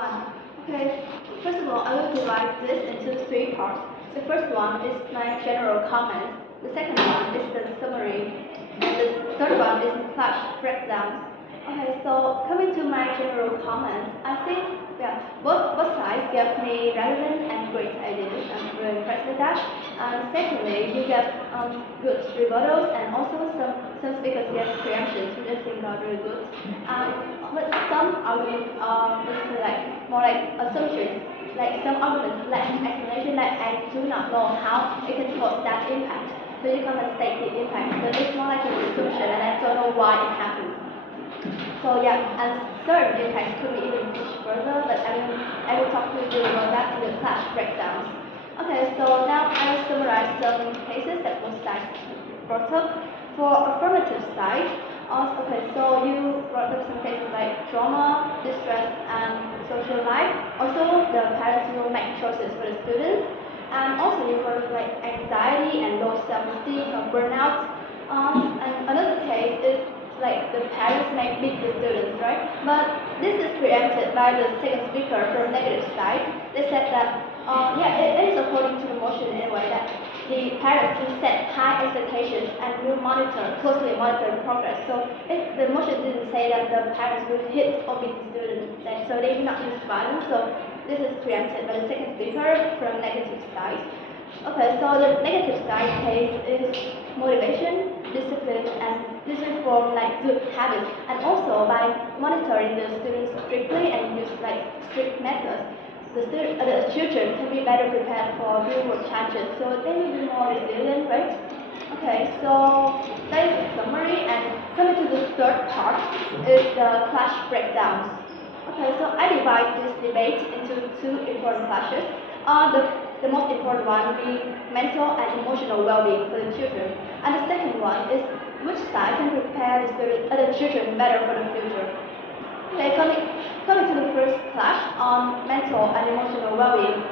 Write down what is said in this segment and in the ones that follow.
Okay, first of all, I will divide this into three parts. The first one is my general comments. The second one is the summary. And the third one is clash breakdowns. Okay, so coming to my general comments, I think both sides gave me relevant and great ideas. I'm really impressed with that. And secondly, you get good rebuttals and also some speakers get preemptions, which I think are really good. But some arguments are basically more like assumptions, like some arguments lack explanation, like I do not know how it can cause that impact. So you cannot state the impact, but it's more like an assumption, and I don't know why it happened. So yeah, and third impact could be even pushed further, but I will talk to you about that in the class breakdowns. Okay, so now I will summarize some cases that both sides brought up. For affirmative side, okay, so you brought up some cases like trauma, distress, and social life. Also, the parents will make choices for the students. And also you brought up like anxiety and low self-esteem or burnout. And another case is like the parents may beat the students, right? But this is preempted by the second speaker from negative side. They said that, it is according to the motion anyway, that the parents will set high expectations and will closely monitor the progress. So if the motion didn't say that the parents will hit or beat the students, so they do not use violence. So this is preempted by the second speaker from negative side. Okay, so the negative side case is motivation, discipline, and this will form like good habits. And also by monitoring the students strictly and use like strict methods, the children can be better prepared for real-world challenges. So they will be more resilient, right? Okay, so that is the summary. And coming to the third part is the clash breakdowns. Okay, so I divide this debate into two important clashes. The most important one will be mental and emotional well-being for the children. And the second one is which side can prepare the children better for the future. Okay, coming to the first clash on mental and emotional well-being,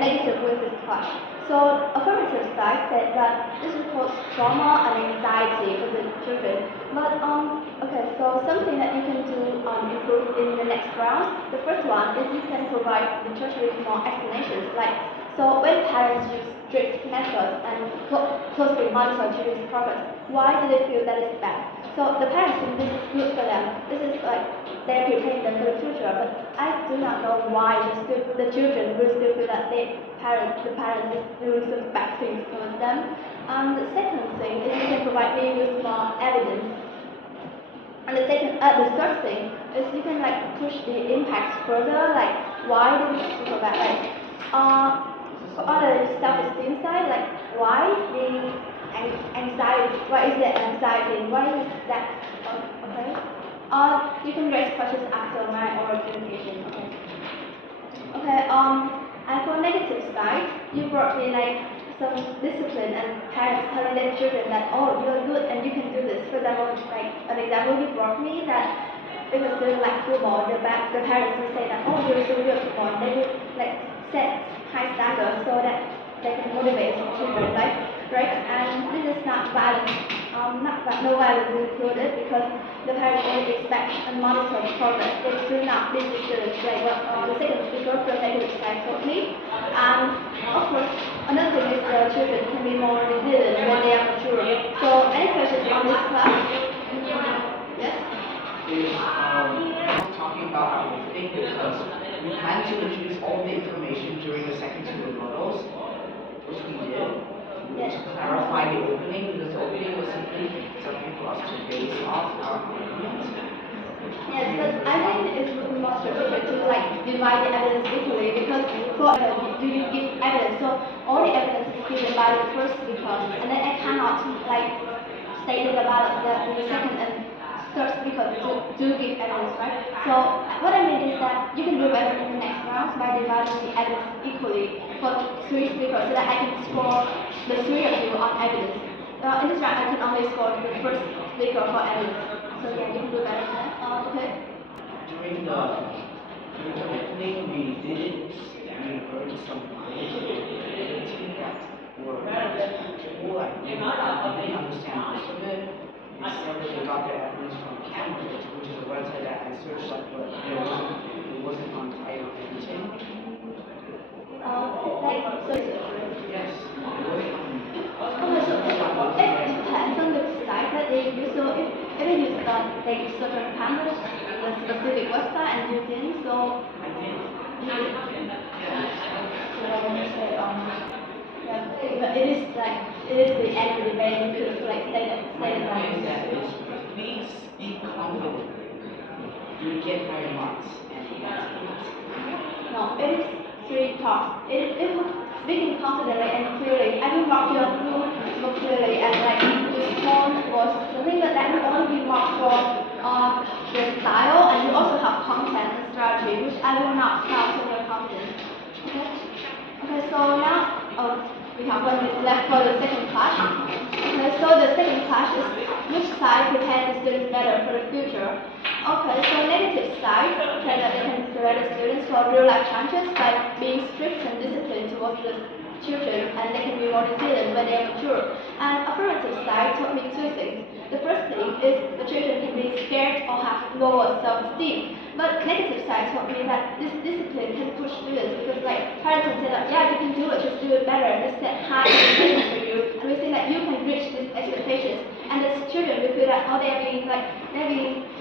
negative with this clash. So affirmative side said that this will cause trauma and anxiety for the children. But so something that you can do improve in the next rounds. The first one is you can provide the church with more explanations. So when parents use strict methods and closely monitor children's progress, why do they feel that it's bad? So the parents think this is good for them. This is like they're preparing them for the future. But I do not know why the children will still feel that the parents is doing some bad things towards them. The second thing is you can provide me with more evidence. And the third thing is you can like push the impacts further, like why this is super bad. On the self-esteem side, like why the anxiety, why is there anxiety, why is that, okay? You can raise questions after my oral presentation, okay? Okay, and for negative side, you brought me like some discipline and parents telling their children that, oh, you're good and you can do this. For example, like an example you brought me that if a student like football, the parents will say that, oh, you're so good at football. They will like set high standards so that they can motivate children, right? And this is not violence, no violence included because the parents only expect and monitor progress. They do not beat the students, like what the second speaker from negative side told me. And of course, another thing is the children can be more resilient when they are mature. So any questions on this class? Yes? Talking about our opening because we plan to introduce all the information during the second two rebuttals, which we did. Yes. To clarify the opening, because the opening was simply something for us to base off our arguments. Yes, but I think it's more strategic to like divide the evidence equally because for do you give evidence? So all the evidence is given by the first speaker, and then I cannot like state in the balance that the second and third speaker do give evidence, right? So what I mean is that you can do better in the next rounds by dividing the evidence equally for three speakers so that I can score the three of you on evidence. In this round, I can only score the first speaker for evidence. So yeah, you can do better than that. Okay. During the opening, we heard some language that were cool. I didn't understand most of it. They said that they got their evidence from Cambridge, which is a website that I searched up, but there wasn't like so. Yes, it was Okay, so it depends on the site that they use. So if you use like certain kind of the specific website and you didn't, so I did. you did. Yeah. So I want to say yeah, it is like it is the end of the day. You could like My say point is that. that is please speak confidently. You get higher marks, and that's it. No, it is three parts. It speaking confidently and clearly. Every mark you have more clearly and like use tone or something that will only be marked for the style and you also have content and strategy, which I will not count in your confidence. Okay? Okay, so now we have 1 minute left for the second clash. Okay, so the second clash is which side prepares the students better for the future. Okay, so negative side say that they can prepare the students for real life challenges by being strict and disciplined towards the children and they can be more resilient when they are mature. And affirmative side taught me two things. The first thing is the children can be scared or have lower self-esteem. But negative side taught me that this discipline can push students because like parents can say that yeah you can do it, just do it better, just set high expectations for you and we think that you can reach these expectations and the children will feel that oh they're being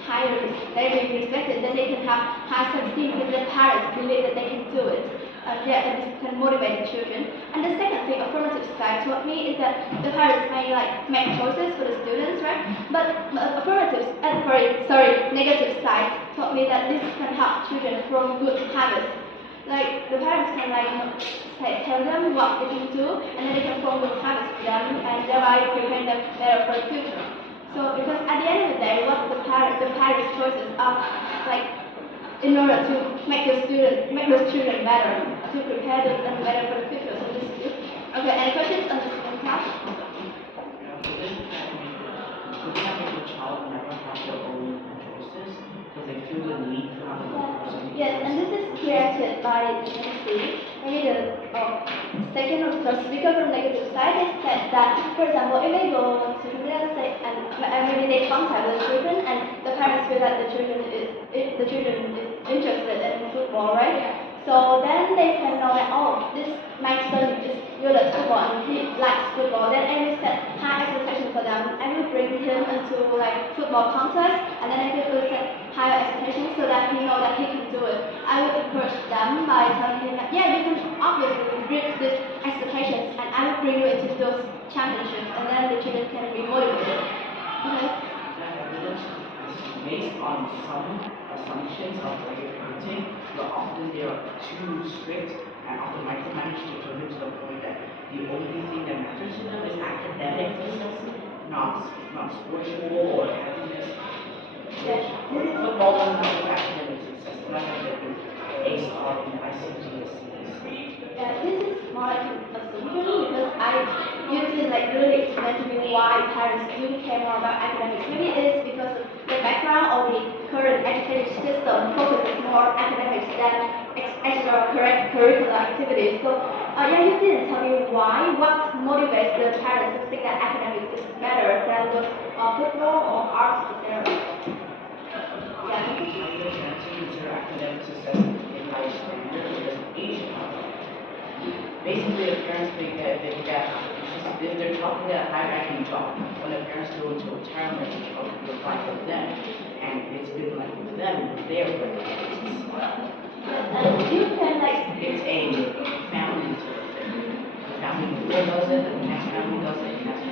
higher, they're being respected, then they can have high self-esteem because their parents believe that they can do it. Yeah, and this can motivate the children. And the second thing affirmative side taught me is that the parents may like make choices for the students, right? But negative side taught me that this can help children form good habits. Like the parents can tell them what they can do, and then they can form good habits for them, and thereby prepare them better for the future. So because at the end of the day, what the parents' choices are like in order to make those children better, to prepare them better for the future. So this is good. Okay, any questions on the second class? Could you make your child never have their own choices because they feel the need to have another person? Yes, and this is created by maybe the second or third speaker from negative side is that for example, if they go to let's say and maybe they contact the children and the parents feel that the children is interested in football, right? So then they can know that oh this my son is good at football and he likes football. Then I will set high expectations for them. I will bring him into like football contests and then I will set higher expectations so that he know that he can do it. I would encourage them by telling him that yeah you can obviously reach these expectations and I will bring you into those championships and then the children can be motivated. Okay. That evidence is based on some assumptions of negative parenting, but often they are too strict and often micromanage the children to the point that the only thing that matters to them is academic success, not spiritual or happiness. Yes. Football doesn't have to be academic success. It might have been A star in the ICGSCs. This is more like an assumption because I usually like really explain to me why parents do care more about academics. Maybe it is because of the background or the current education system focuses more on academics than extracurricular activities. So yeah, you didn't tell me why. What motivates the parents to think that academics is better than those football or arts, etc. Yeah. How do your parents consider academic success in high standard because of Asian outlook? Basically, the parents think that if they're talking at a high-ranking job, when the parents go into retirement, it's fine for them, and it's been like with them, with their grandparents. And you can like It's a family sort of thing. The family before does it, the next family does it, and that's